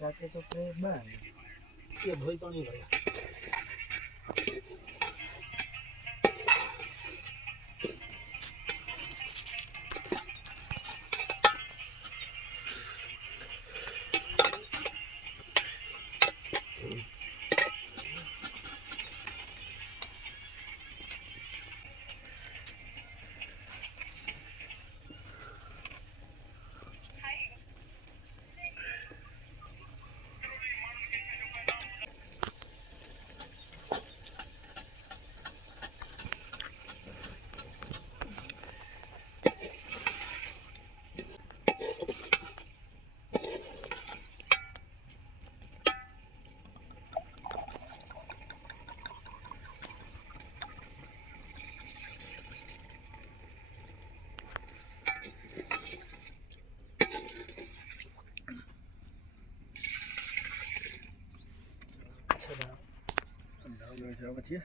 जाके तो प्रेम में ये भाई तो नहीं गया પછી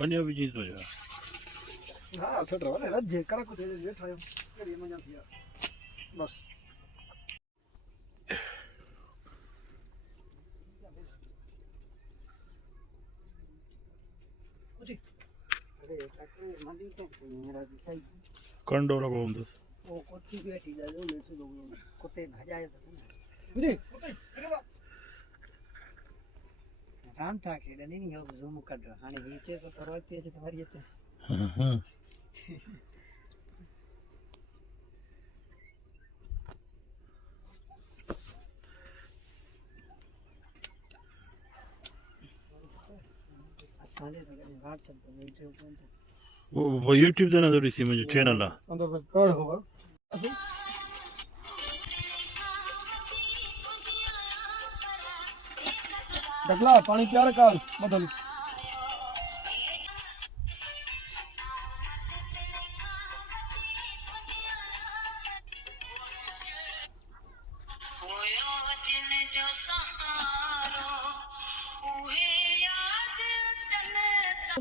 अन्य भी चीज तो यार हाँ छोड़ रहा है रज्जे करा कुछ ये था ये मजा थी बस कंडो लगा हूँ दस वो कोठी बैठी जा जो ले सुनो कुत्ते भजाए बस बुझे राम था के नहीं हो जूम कर रहा हाने नीचे तो परवाह पे तो तुम्हारी ये हां साले तो व्हाट्सएप पे वीडियो कौन था वो YouTube देना जरूरी सी मुझे चैनल ला अंदर तक कड़ होगा असली डगला पानी प्यार काल बदल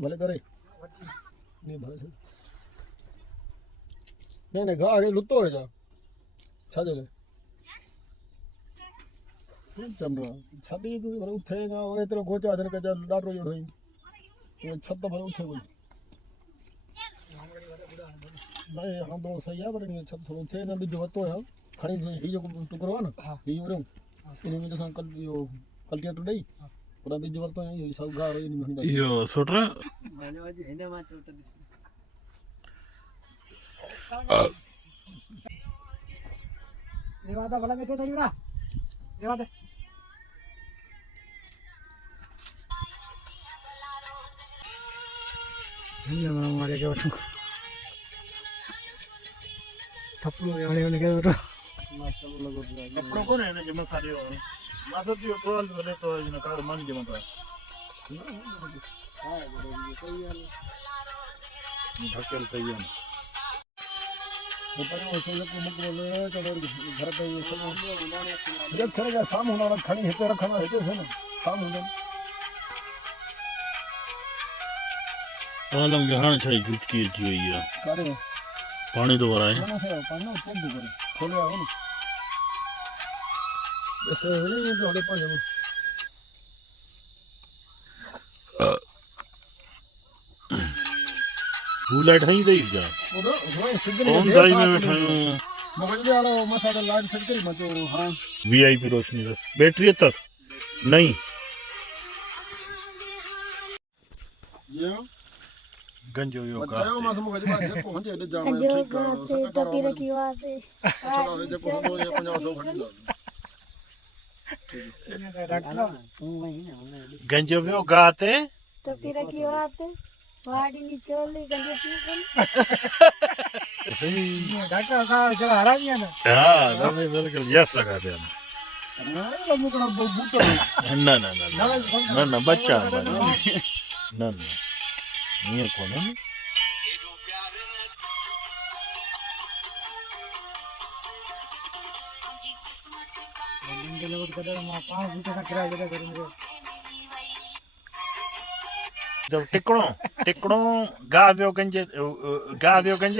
भले करे नहीं भले नहीं गा आगे लुत्तो है जा छाजे ले चंद्र छाती तो भले उठेगा वो इतना गोचा धन का जा डारो जोड़ होई ये छत तो भले उठे कोई नहीं हम तो सही है पर ये छत थोड़ा उठे ना भी जो तो है खड़ी ही जो टुकड़ो है ना ये रे इन्हें में तो कल यो कल टुडे पूरा बीज वर्तो है ये सब गा रही नहीं यो सोटरा मैंने आज हेने मा चोट दिस रेवादा भला बैठो तरीरा रेवादा हेने मा मारे के बैठो थप्पड़ याने के बैठो मास्टर लगो पूरा कपड़ों को ने जमा सारे हो मासो दियो तो वाले तो इन का मन जमा था हां बरोबर सही है ढकेल सही है ऊपर वो सब को मुक बोले तो घर पे वो सब जब करेगा शाम होना वाला खड़ी है पे रखना है कैसे ना शाम हो जाए आलम के हां छई गुटकी जी है करे पानी तो भरा है ना से पानी चेक दो करे खोले आओ ना ऐसे नहीं जोड़े पानी वो लाइट है ही दई जा वो सिग्नल कौन दाई में बैठा हूं मगर वाला मसाला लाइट सिग्नल मचो हां वीआईपी रोशनी बस बैटरी तक नहीं ये गंजो यो बच्चा गाते मास मुख जमा जे को हंजे जा मैं जो ठीक करो गाते तभी रखी बात है चलो जे को हो ये 50 खड़ी लो गंजो यो गाते तभी रखी बात है वाड़ी नी चोली गंजे डॉक्टर साहब जो हरामी है ना हाँ नहीं बिल्कुल यस लगा दे ना मुकड़ा बूटा ना ना ना ना ना बच्चा ना ना ये कौन है मंदिर लोग कदर मां 5 घंटे का किराया देकर करेंगे जब टिकड़ो गा वियो गंजे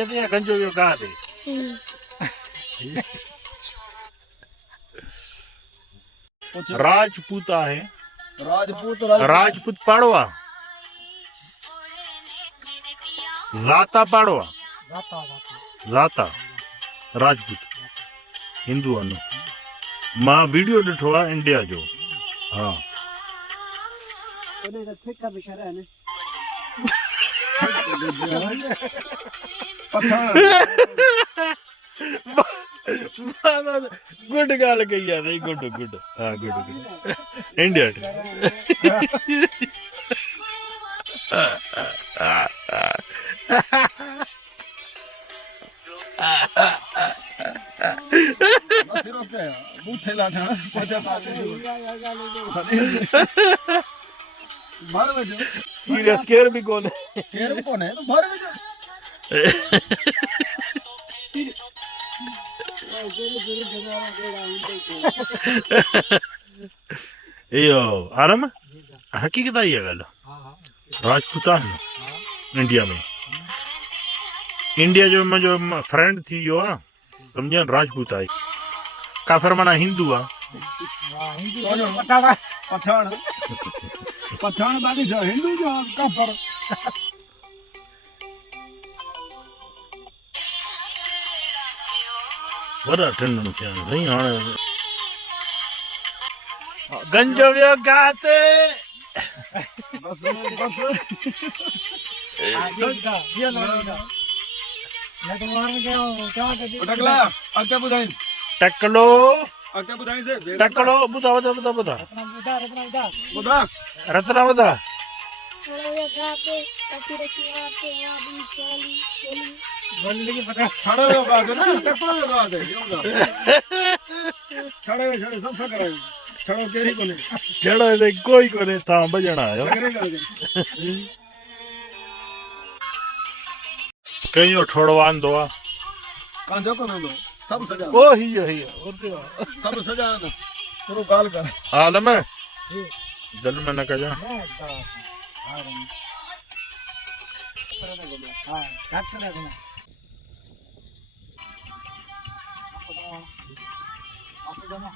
ते या गंजो वियो गा ते राजपूत आहे राजपूत पाड़वा जाता पाड़वा जाता राजपूत हिंदू अनु मां वीडियो ॾिठो आहे इंडिया जो हाँ उन्हें तो छिक्का भी खरा है ना गुड गाल कही है गुड हाँ गुड इंडिया बूथे लाठा पचा पाग भर वजो सीरियस केयर भी कौन है केर कोने तो भर वजो यो आराम हकीकत आई है गल राजपूतान इंडिया में इंडिया जो मुझो फ्रेंड थी यो समझन राजपूत आई काफर माना हिंदू आ पठान बाकी जो हिंदू जो काफर वड़ा ठंडन थिया नहीं हाणे गंजो वियो गाते बस ये लो मैं तो मार में गया क्या टकला अगते बुधाई टकलो अगते बुधाई से टकलो बुधा अपना बुधा बुधा रत्ना बुधा ये गाते तभी रखी बात है वाड़ी नी चोली बोलने की पता छड़े गा दे ना टकलो गा दे छड़े सब कराए छड़ो केरी कोने जड़ा दे कोई कोने था बजना आयो सगरे गा दे कईयो ठोड़वान दो कांजो कोने दो सब सजा ओ ही और तो सब सजा ना तू गाल कर आलम जल में न कजा हां डॉक्टर है ना आपको जाना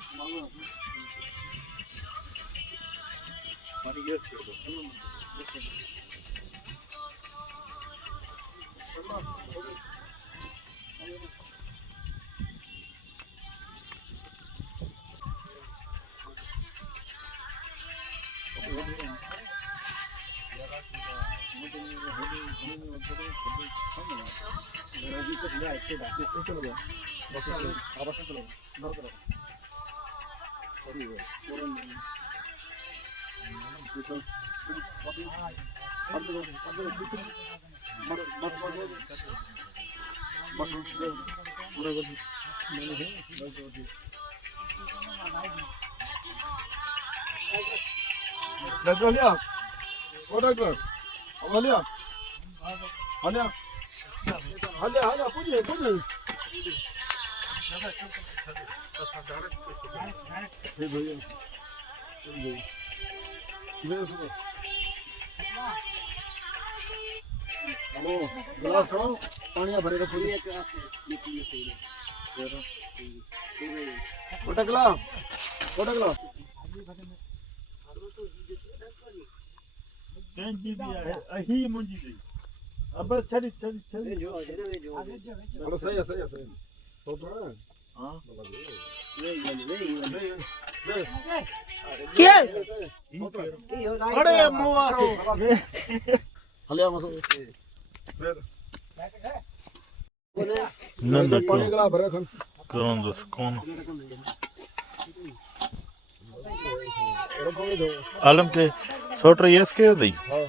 डॉक्टर ओ डॉक्टर हलिया पूछे गिलास करो पानी भरे का पूरी टकला अही मुंजी दी अब छड़ी चलो सही है तो हां क्या अरे मुआरो ਹਲਿਆ ਮਸੋ नंदा ਪਾਣੀ ਗਲਾ ਭਰਿਆ ਸਨ कौन दस कौन आलम के सोटर यस के दई ਹਾਂ